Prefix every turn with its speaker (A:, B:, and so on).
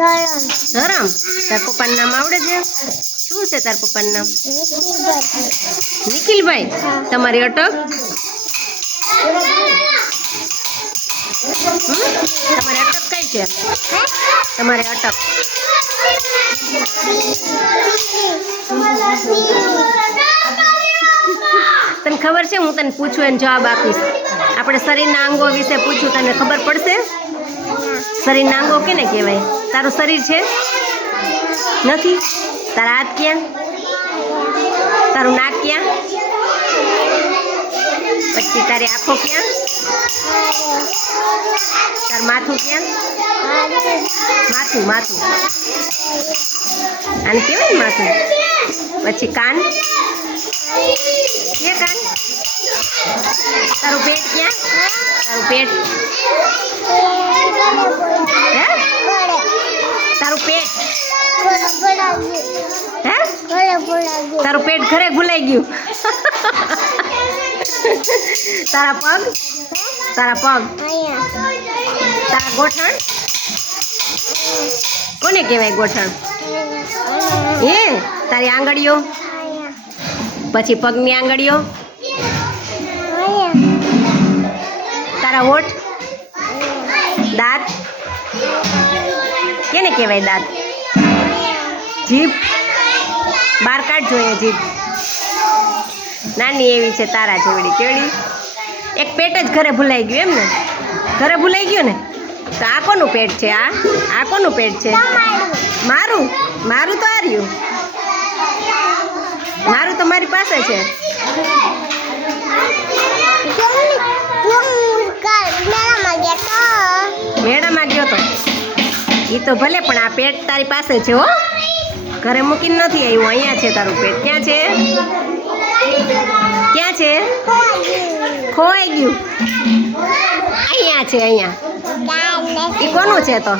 A: ધરમ
B: તાર પપ્પાનું નામ આવડે છે? શું છે તાર પપ્પાનું નામ? નિખિલભાઈ. તમારી અટક તમારી અટક કઈ છે? તમારી અટક તને ખબર છે? હું તને પૂછું એને જવાબ આપીશ. આપણે શરીરના અંગો વિશે પૂછું તને ખબર પડશે? શરીરના નાંગો કેને કહેવાય? તારું શરીર છે? નથી? તારા હાથ ક્યાં? તારું નાક ક્યાં? પછી તારી આંખો ક્યાં? તાર માથું ક્યાં? માથું માથું. આને કહેવાય માથું? પછી કાન? ક્યાં કાન? તારું પેટ ક્યાં? તારું પેટ? તારું પેટ. હે? તારું પેટ ઘરે ભૂલાઈ ગયું. તારા પગ? તારા પગ? તારા ગોઠણ? કોને કહેવાય ગોઠણ? હે? તારી આંગળીઓ? પછી પગની આંગળીઓ? તારા હોઠ દાંત? કેને કહેવાય દાંત? જીભ? બાર કાઢ જોઈએ જીભ. નાની એવી છે, તારા જેવડી, કેવડી? એક પેટ જ ઘરે ભૂલાઈ ગયું એમ ને? ઘરે ભૂલાઈ ગયું ને? તો આ કોનું પેટ છે આ? આ કોનું પેટ છે? મારું? મારું તો આ મારું તો મારી પાસે છે. એ તો ભલે, પણ આ પેટ તારી પાસે છે, હો. ઘરે મૂકીને નથી આવ્યું. અહીંયા છે તારું પેટ. ક્યાં છે? ક્યાં છે? ખોવાઈ ગયું. અહીંયા છે, અહીંયા. એ કોનું છે તો?